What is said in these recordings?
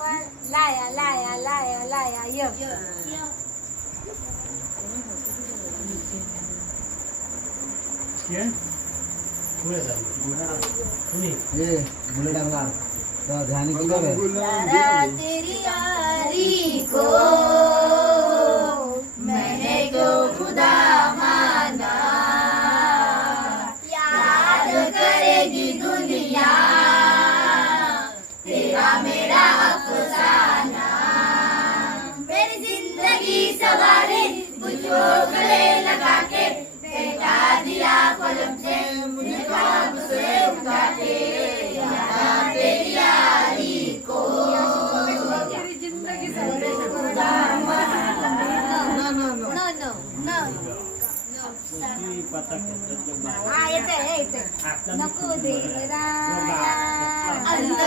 पण लाया लाया लाया लाया य ए बुलेट अंगार तो ध्यान की जगह यारा तेरी यारी को गले लगा के बेटा दिया कलम से मुझे ख्वाब से उठा के यारा तेरी यारी को No, no, no. हा येते येते नको दे राया अंत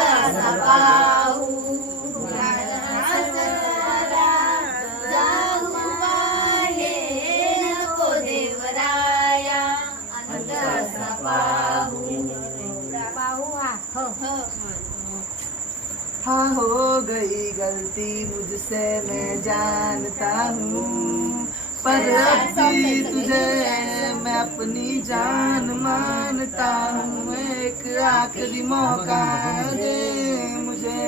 हाँ हो गई गलती मुझसे मैं जानता हूँ। पर अब भी तुझे मैं अपनी जान मानता हूँ। एक आखिरी मौका दे मुझे।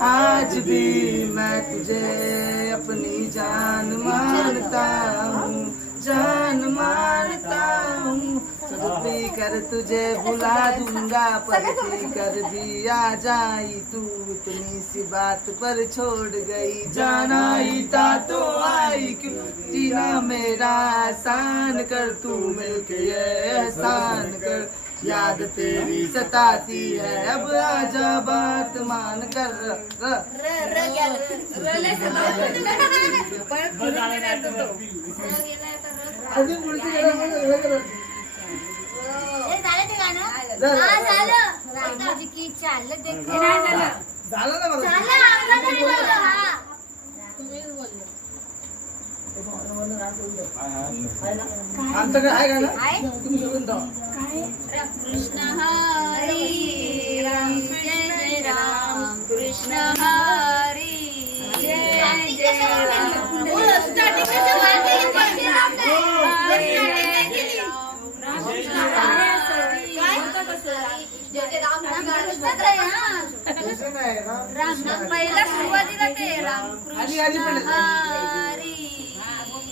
आज भी मैं तुझे अपनी जान मानता हूँ। जान मानता हूँ। कर तुझे भुला दूँगा पर पी कर भी आ जाई तू। इतनी सी बात पर छोड़ गई जाना ही था तो आई क्यों? जीना मेरा आसान कर तू मिलके ये एहसान कर। याद तेरी सताती है अब आजा बात मान कर। र, हे झालं. ते की चाल देखो झालं झालं ना बघा आपलं तरी बोललो, हा. आमच्याकडे आहे का ना आहे? तुम्ही शोधून ठेवा. कृष्ण हरी राम जय जय राम. कृष्ण हरी जय जय राम तसं नाही ना. पहिला सुरुवातीला ते राम पण येतं. हरी.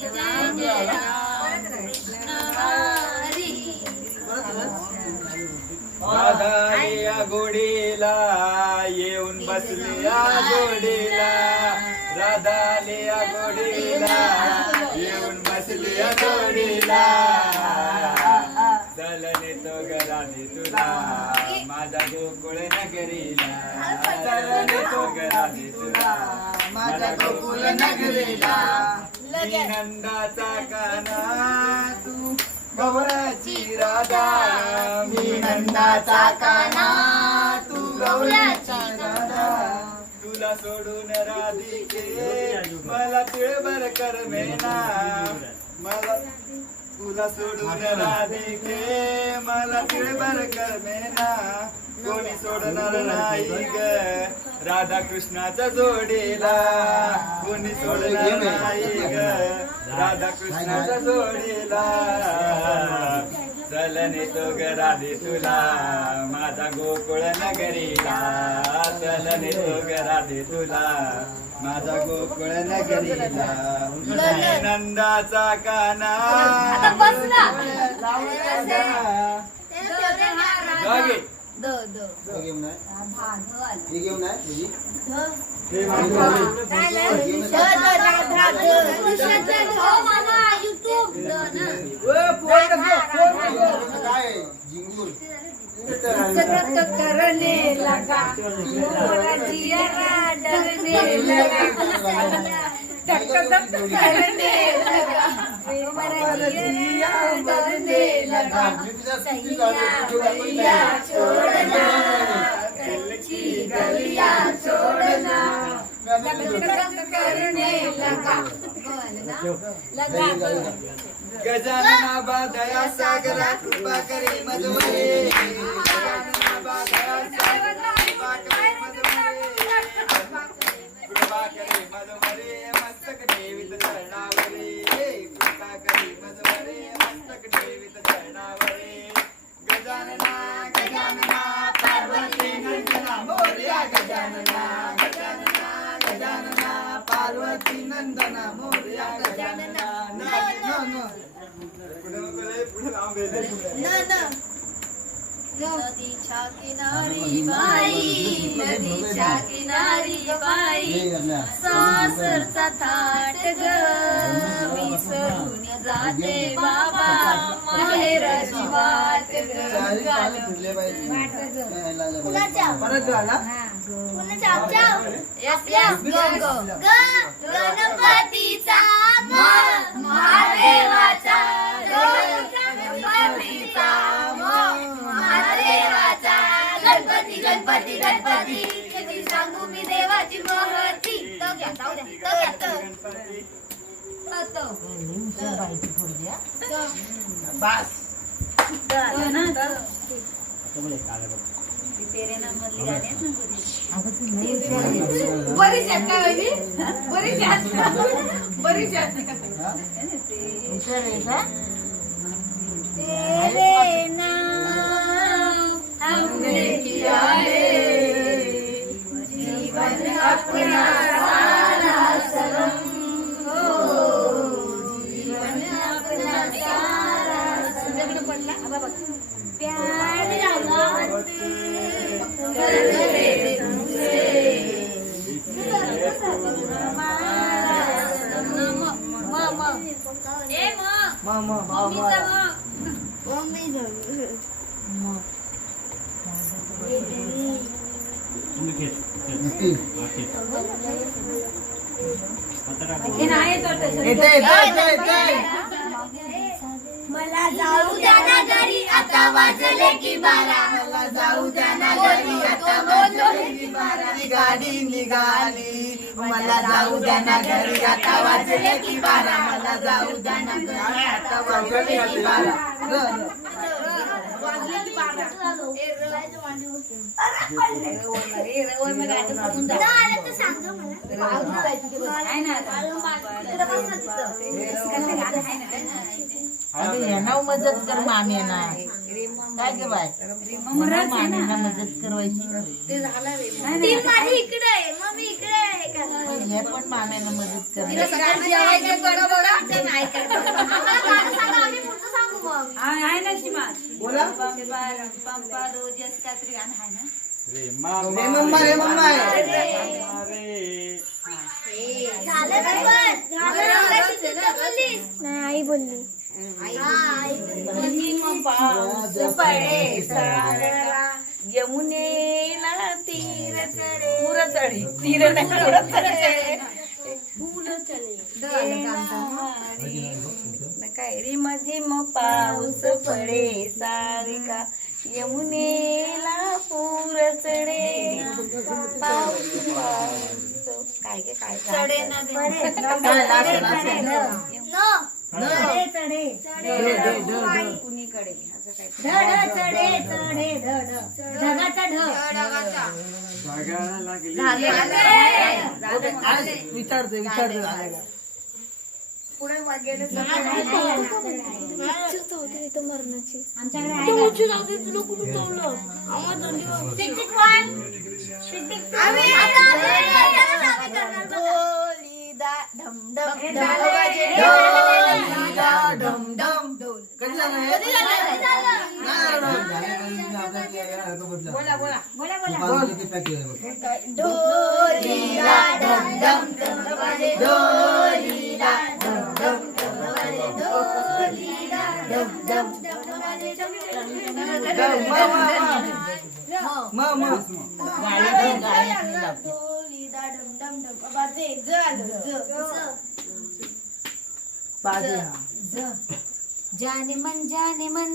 जय जय राम कृष्ण हरी. गोडीला येऊन बसलिया गोडीला राधालिया गोडीला घराने तुला गोकुळ नगरीला चलने तो घराने तुला माझ्या गोकुळ नगरीला मी नंदाचा काना तू गौराची राधा मी नंदाचा काना तू गौराची राधा. तुला सोडून राधिके मला तिळबर कर मेना मला तुला सोडून राधिके मला तिळभर कर मेना. कोणी सोडणार नाही ग. राधा कृष्णाच्या जोडीला. कोणी सोडणार नाही ग. राधा कृष्णाच्या जोडीला. चल नेतो ग राधे तुला माझा गोकुळ नगरीला. चल नेतो ग राधे तुला माझा गोकुळ नगरीला. नंदाचा काना. बस ना. जागे. दो दो हे घेऊन आहे. भाग आलं. हे करने लगा मोरा डरने लगा टक टक करने लगा मोरा डरने लगा सैया छोड़ना कच्ची गलिया छोड़ना गजानना बा दया सागरा कृपा करे मधुमरे मस्तक देवित चरणावरे कृपा गजानना गजानना पार्वती नंदना मोर्या गजानना गजानना पार्वती नंदना मोरया गजानना न न. नदीच्या किनारी बाई नदीच्या किनारी बाई. सासरचा थाट ग. विसरून जाते बाबा माहेराची वाट ग. परत गाला गणपतीचा महादेवाचा गणपतीचा महादेवाचा गणपती गणपती गणपती कधी सांगू मी देवाची महती तो घ्या तो घ्या तो. तो, तो. बास बरीच आहेत काय वहिनी? बरीच आहेत. बरीच आहेत. आता वाजले की बारा मला जाऊ द्या ना ग आता वाजले की बारा र, मदत कर माम्याना काय ग बाय? माम्याना मदत करवायची. ती माझी इकडे आहे. मम्मी इकडे आहे का? पण हे पण माम्याना मदत कर. तिला सकाळी जेवायचं बरं बरं. ते नाही करत. आम्हाला गाणं सांगा, आम्ही पुढचं सांगू मग. बोला. पंपा रोज असं काहीतरी गाणं आहे ना? रे मामा रे मम्मा रे मम्मा. रे झालं ना पण झालं ना मगाशी तू तर बोललीस. आई बोलली आई बोलली. पडे सागरा यमुनेला तीर चढे पूर चढे तीर नाही पुढं चढे फूल चढे काय रिम झिम पाऊस पडे सारिका यमुनेला पूर चढे पाऊस पाऊस काय काय चढे ना. दे. काय. चढे, चढे. चढे. कुणीकडे असं काय ढ, चढे, चढे, ढ. ढगाचा ढ. जागायला लागली झाले. आज विचारते विचारते? पुढे गेलं आमच्याकडे करणार बघा. हे झालं. डोलीला डम डम कधी झालं हे? कधी झालं? नाही, नाही, नाही. बोला बोला. बोला. बोला डोलीला डम डम डम वाजे डोलीला डम डम डम वाजे डोलीला डम डम डम म म म. म गाडी गाडी लावते बाजे हा. जाने मन जाने मन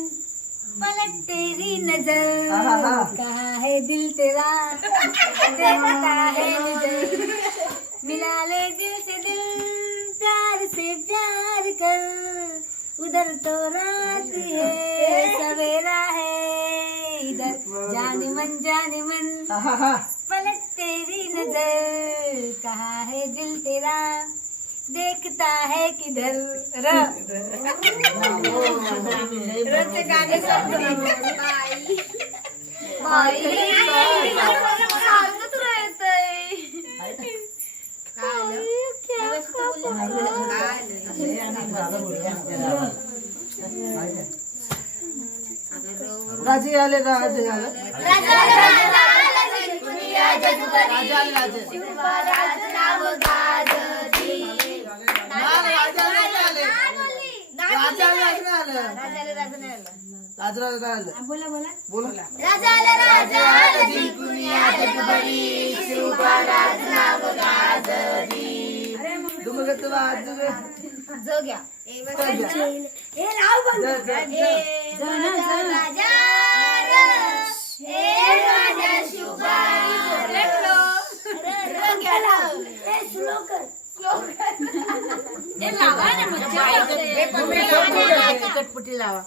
पलट तेरी नजर. आहा. कहाँ है दिल तेरा? देखता है नजर मिला ले दिल से दिल प्यार से प्यार कर. उधर तो रात है सवेरा है इधर. जाने मन जाने मन. हा, हा, पलक तेरी नज़र कहा है दिल तेरा? देखता है किधर र से गाने सब तो आले राजा आले। राजा राजा आला जिंकुनिया जगभरी. राजे आले राजे शिवराज नाव गाजली. नाग राजे आले नाही आले नाग राजे आले राजे नाही आलं राजाला राजा नाही आला. राजराज नाही आलं बोला बोला बोला राजाला राजा आला जिंकुनिया जगभरी. शिवराज नाव गाजली. दुमगत वाजू जो घ्या हे लाव राजा हे राजा कटपटी लावा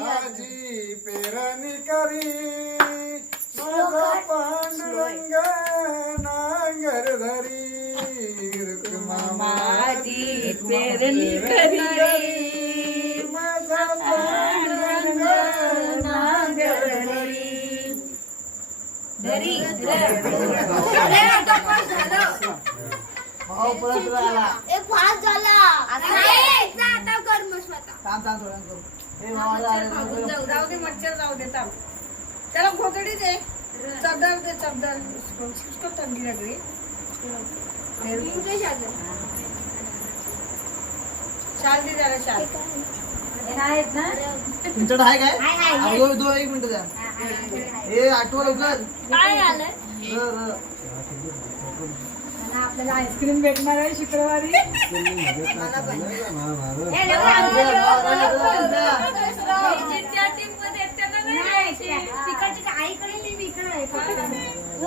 माझी पेरणी करी माझा पांडुरंग नांगर धरी रुक्मा माझी पेरणी करी माझा पांडुरंग नांगर धरी भाऊ परत आला एक झाला. आता कर मग थांब थांब थोडं करू हे भावाला आले भागून जाऊ जाऊ दे मच्छर जाऊ दे थांब. त्याला घोटडी दे. चदर दे चदर उसको ठंडी लग रही शाल दे जरा शाल. आहेत ना? तुमच्याकडे आहे काय? अगो दोन एक मिनिट द्या. हे आठवा लवकर काय आलं? र, र. आपल्याला आईस्क्रीम भेटणार आहे शुक्रवारी.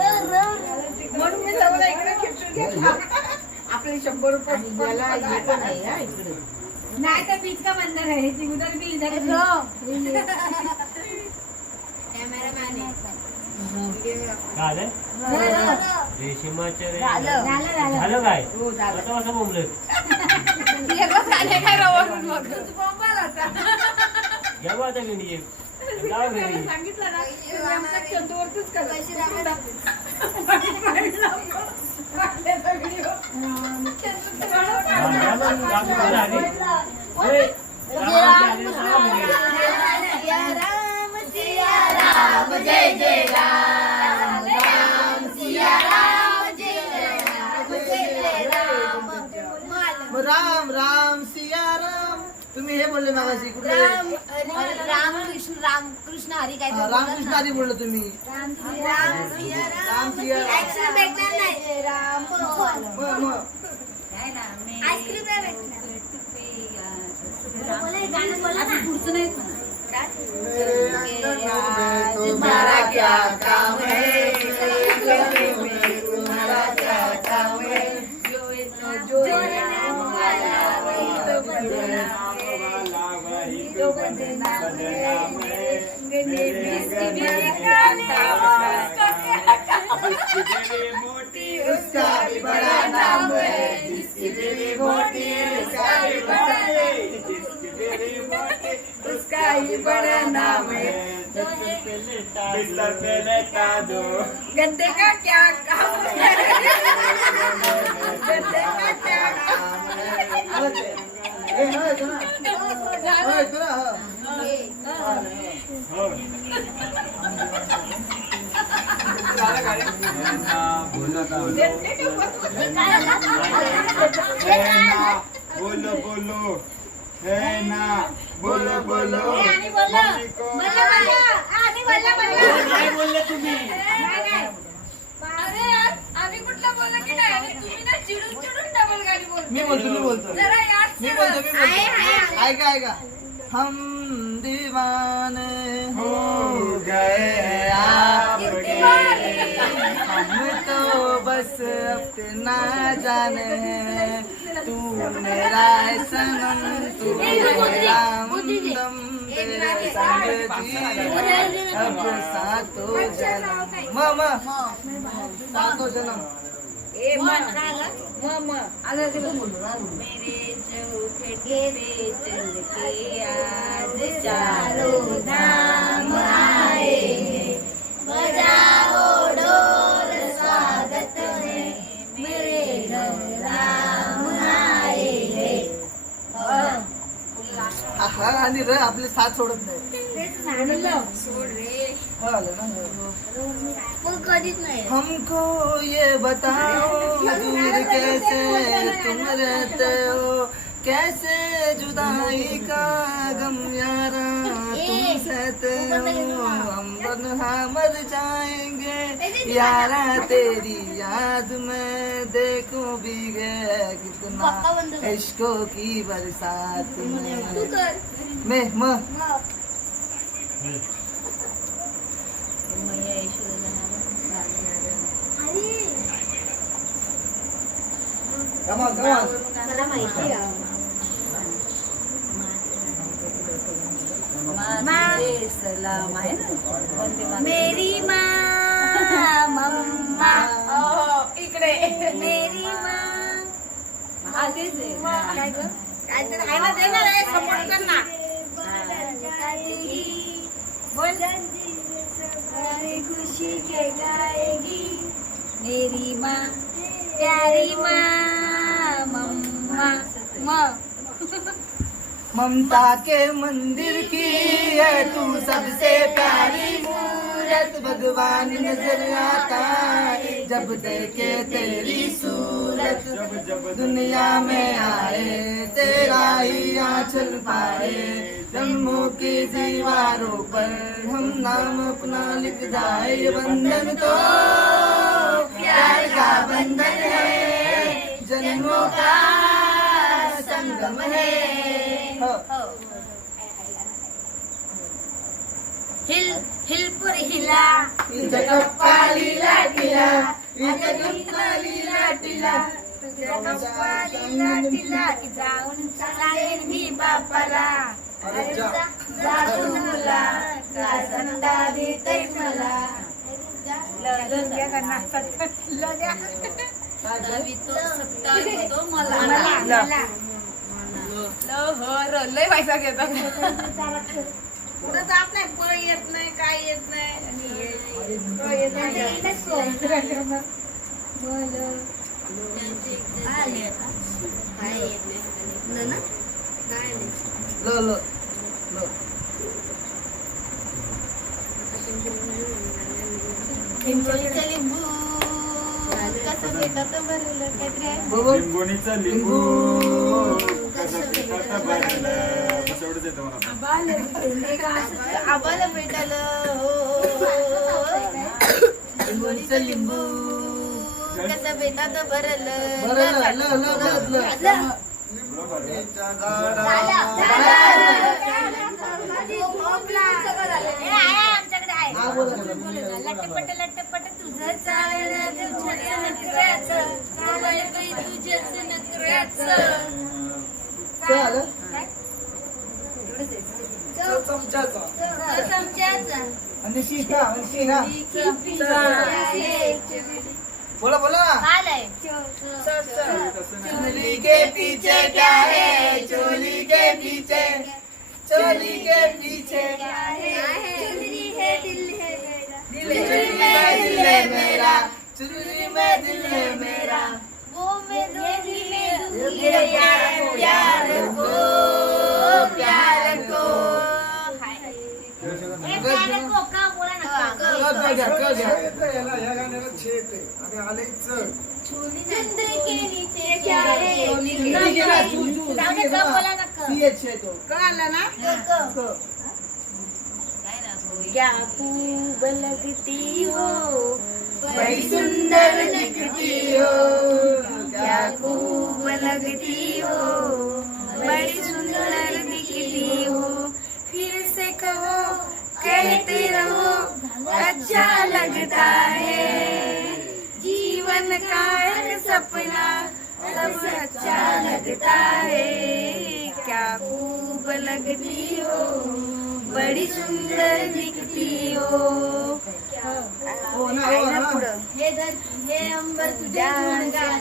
म्हणून मी जवळ इकडे खिचून घेतला आपले शंभर रुपये याला हे पण आहे हा इकडे नाही तर बीच का बंद आहे ती उधर भी इधर भी. कॅमेरामॅन झालं? रेशीमाच्या झालं. झालं झालं. काय? हो झालं. आता कसं बोंबलं घ्या बा आता घरी एक. जाऊ घरी सांगितलं ना तुम्ही आमच्या चंदूवरतीच करा. हा, घ्या मग. दाखवून आली. होय. दाखवून आली, जाऊ घरी. राम सिया राम जय जय राम राम सिया राम जय जय राम जय जय राम मग राम राम सिया राम हे मागाशी कुठे राम राम कृष्ण राम कृष्ण हरी काय हा, रामकृष्ण आधी बोलले तुम्ही राम सिया राम सिया राम. आईस्क्रीम भेटणार नाही राम मग मग आईस्क्रीम नाही भेटणार बोला, हे गाणं बोला ना पुढचं नाही मेरे तुम्हारा क्या काम है उसका भी बड़ा नाम है जिसकी बेबी मोटी उसका भी बड़ा उसका ही बड़ा नाम है। बिस्तर पे लेटा दो। गद्दे का क्या काम है? गद्दे का क्या काम आलं ते. हे, बोलो बोलो है ना बोलो बोलो काय बोलले तुम्ही मी बोलतो मी बोलतो मी बोलतो मी बोलतो ऐका ऐका हम दीवाने हो गए आपके। हम तो बस अपना जाने हैं। तू मेरा सनम तू मेरा हमदम तेरे संग जी अब सातों जन्म। मामा। सातों जन्म। ए मन म म आता ते बोलू मेरे चल के र आपले साथ सोडत नाही आलं ना? कधीच नाही हमको ये बताओ दूर कैसे तुम रहते हो कैसे जुदाई का गम यारा तुम सहते हो हम बन्हा मर जाएँगे यारा तेरी याद में देखो भीगे कितना इश्कों की बरसात में मैं Come on, come on. मला माहिती आहे माझे सलाम आहे ना कोणते मा- मेरी माँ मम्मा इकडे. मेरी माँ. हा तेच आहे काय गं? काहीतरी आहे ना दे ना रे सपोर्ट कर ना. बोल. अरे खुशी के गाएगी। मेरी माँ प्यारी माँ मम्मा माँ. ममता के मंदिर की है, तू सबसे प्यारी मूरत। भगवान नज़र आता है, जब देखे तेरी सूरत। दुनिया में आए, तेरा ही आंचल पाए। जन्मों की दीवारों पर हम नाम अपना लिख जाए। बंधन तो प्यार का बंधन है, जन्मों का संगम है. हो. हिल हिलपुर हिला। इथं गप्पा लीला टिला। इथं गप्पा लीला टिला तुझ्या गप्पा लीला टिला जाऊन सांगेन मी बापाला अरे जा. का संदा लग्या का लग्या मला. लहर लय पैसा घेतात. कुठं जात नाही प येत नाही काय येत नाही. आणि हे येत नाही. लो लो लिंबू. कसं भेटत भरलं काहीतरी आहे. बरोबर लिंबोणीचा लिंबू. कसं पिकाचं भरलं. बस एवढंच येतं मला आबाला भेटायला हो लिंबूचं लिंबू कसं भेटात भरलं हा लटपट लटपट तुझं चालणं तुझ्याच बाई तुझ्याच नखऱ्याचं. चमच्याचं आणि आणि शिका बोला बोला. चोली के पीछे क्या है? चोली के पीछे. चोली के पीछे चुनरी है? दिल है चुनरी में दिल है मेरा। चुनरी में दिल है मेरा। वो मैं कळालं ना क्या खूब लगती हो बड़ी सुंदर दिखती हो क्या खूब लगती हो. बड़ी सुंदर दिखती हो. फिर से कहो कहते रहो अच्छा लगता है. जीवन का हर सपना सब अच्छा लगता है. क्या खूब लगती हो बड़ी सुंदर दिखती हो. हो ना हो अंबर तुझ्या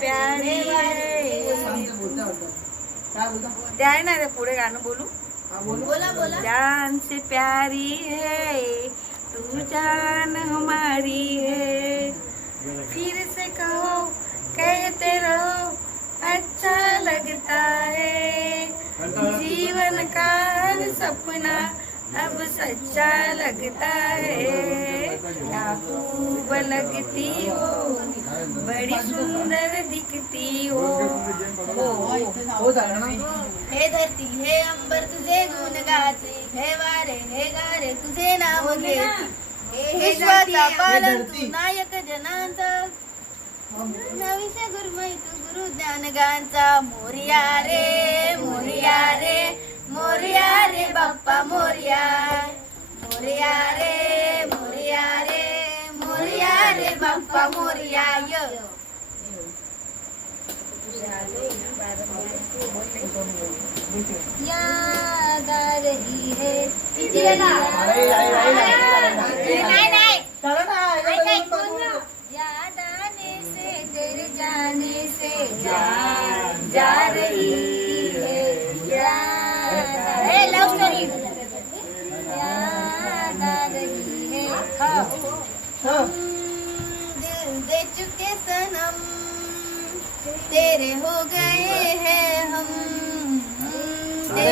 प्यारे काय ना पुढे गाणं बोलू? बोल बोला. बोला जान से प्यारी है तू जान हमारी है. फिर से कहो कहते रहो अच्छा लगता है। जीवन का हर सपना अब सच्चा लगता है। क्या खूब लगती हो? बड़ी सुंदर दिखती हो। हो। हो हे धरती हे अंबर तुझे गुण गाते हे वारे हे गारे तुझे नाव घेते। विश्वाचा पालन तू नायक जनांचा। नविष गुरुमय तू गुरु ज्ञानगांचा। मोर्या रे मोर्या रे मोर्या रे बाप्पा मोर्या। मोर्या रे मोर्या रे। रे बाप्पा मोर्या य याद आ रही है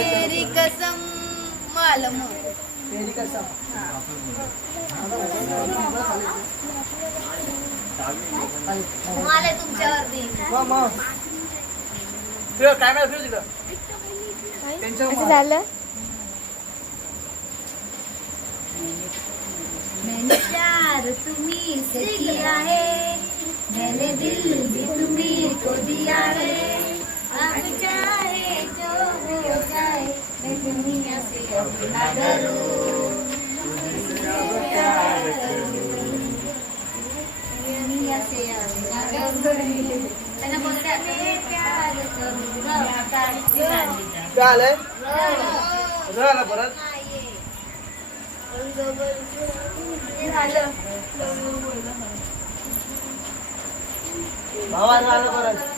तेरी कसम मालूम तेरी कसम। मला तुमच्यावरती कॅमेरा झालं? मैंने प्यार तुम्ही से किया है मैंने दिल भी तुम्ही को दिया है। अब चाहे जो हो जाए मैं दुनिया से अब ना डरूं दुनिया से अब ना डरूं त्यांना बोलतात "मैं प्यार करूंगा काय आलंय झालं परत भावा झालं परत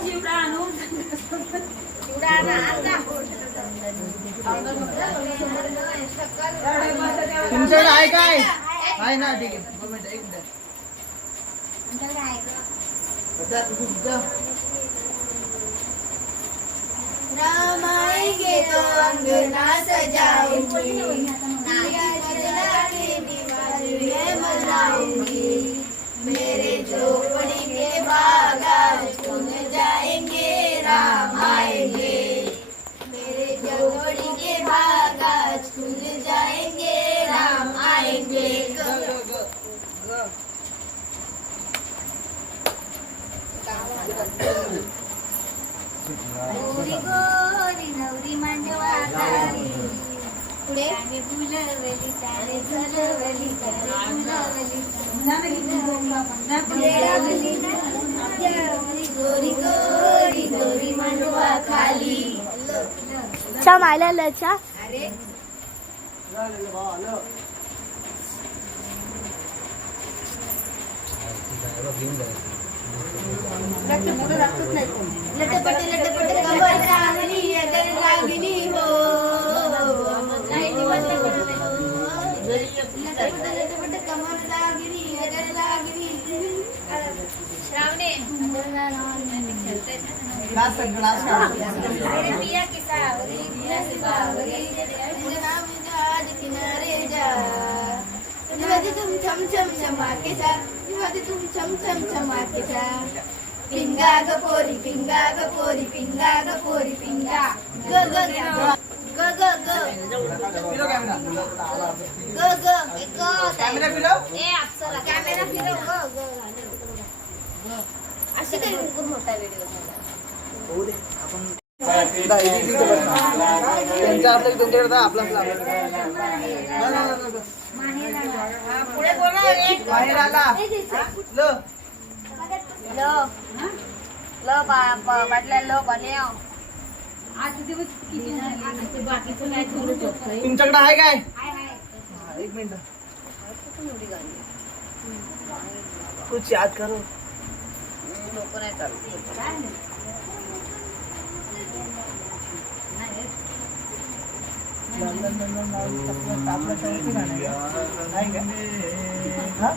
चिवडा आणा, आणा. तुमच्याकडे आहे काय आहे ना ठीक आहे राम आएँगे तो अंगना सजाऊँगी। मनाऊँगी। मेरे झोपड़ी के बाग जाएँगे राम आएँगे मेरे झोपड़ी के बाग जाएँगे राम आएँगे गौरी गोरी खाली चा मायला लचा अरे लटपट लटपट कमर अगर लागली हो लटपट लटपट कमर लागली अगर लागली श्रावणे पिया पिया जहाज किनारे जा निवादी तुम छम छम छमा निवादी तुम छम छम छमा के पिंगा ग पोरी पिंगा ग पोरी पिंगा ग पोरी पिंगा. ग ग. ग ग ग. ग फिरव कॅमेरा ग ग एक ग. कॅमेरा फिरव ए अप्सरा. कॅमेरा फिरव ग ग ग. अशी काही खूप मोठा व्हिडिओ होऊ दे आपण दा, इथे- इथे बस ना. त्यांच्या आपल्या तुमच्याकडे आपला आपला पुढे बोला बाहेर आला ल. लो लो पाटल्या लो कोणी तुमच्याकडे आहे काय हा, एक मिनिट कुछ याद करो लोक नाही चालू आपलं शेवटचं गाणं आहे का? नाही का हा?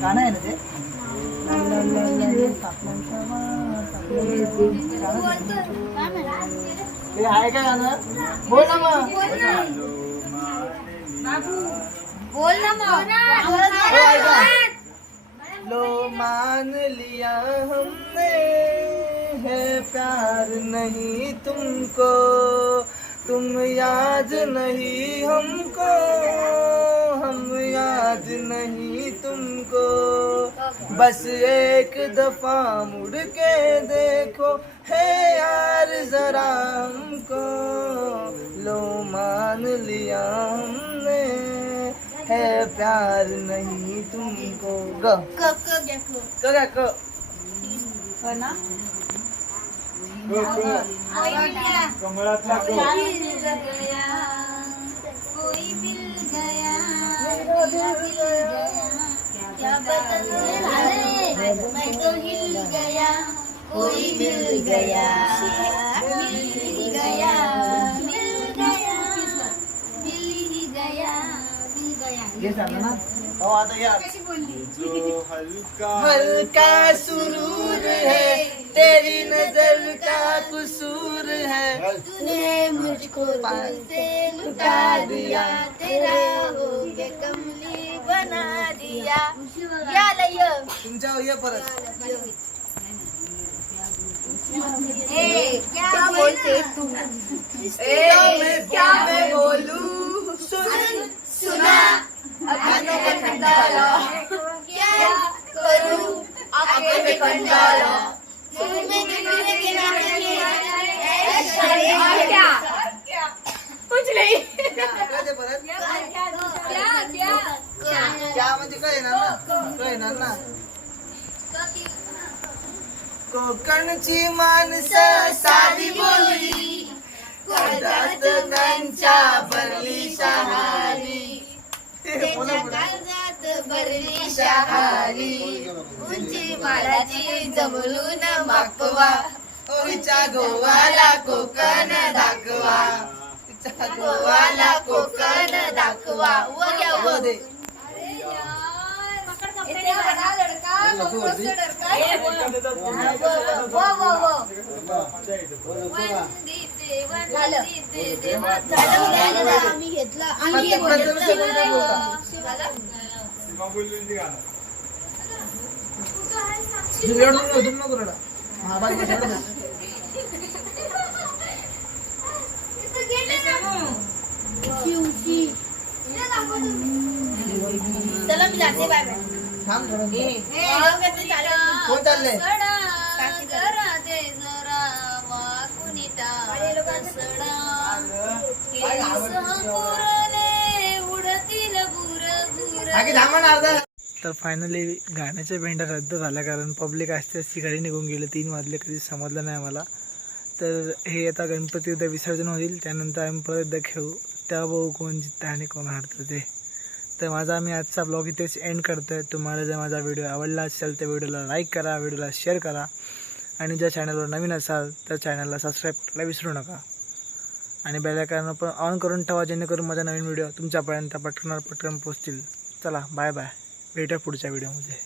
गाणं आहे ना ते सावा, सापला आहे. ते आहे का गाणं? बोल ना मग. हो, बोल ना मग लो मान लिया हमने है प्यार नहीं तुमको। तुम याद नहीं हमको हम याद नहीं तुमको। बस एक दफ़ा मुड़ के देखो है यार जरा हमको। लो मान लिया हमने है प्यार नहीं तुमको। ग। क काय क कमळातला को। कोई मिल गया क्या बदल मैं तो हिल गया कोई मिल गया मिल गया मिल गया मिल ही गया मिल गया सांगा ना आता या. जो हलका हल्का सुरूर है तेरी नजर का कसूर है? तूने मुझको से लुटा दिया तेरा हो के कमली बना दिया। या लय तुमच्या ये परत। ए क्या बोलते तू क्या मैं बोलूं? सुन। सुना। अपने पे कंटाला क्या करूं? अपने पे कुछ क्या म्हणजे ना ना कोकणची माणसं साधी बोलली करतात त्यांच्या भरली शहारी भरली शहारी उंची मालाची जमलून माकवा ओईच्या गोवाला कोकण दाखवा. गोवाला कोकण दाखवा. व दे. आम्ही घेतलं. आम्ही चला मी जाते बाय बाय थांब कोण चाललंय? तर फायनली गाण्याचे भेंडा रद्द झाला कारण पब्लिक असते असती घरी निघून गेलं. तीन वाजले कधी समजलं नाही मला तर हे आता गणपती उद्या विसर्जन होईल. त्यानंतर आम्ही परत एकदा खेळू. त्या भाऊ कोण जिंकतं आणि कोण हारतं ते. तर माझा आम्ही आजचा ब्लॉग इथेच एंड करतो आहे तुम्हाला जर माझा व्हिडिओ आवडला असेल तर व्हिडिओला लाईक करा व्हिडिओला शेअर करा. आणि ज्या चॅनलवर नवीन असाल त्या चॅनलला सबस्क्राईब करायला विसरू नका. आणि बेलायकॉन पण ऑन करून ठेवा जेणेकरून माझा नवीन व्हिडिओ तुमच्यापर्यंत पटकन पटकन पोचतील चला बाय बाय भेटूया पुढच्या व्हिडिओमध्ये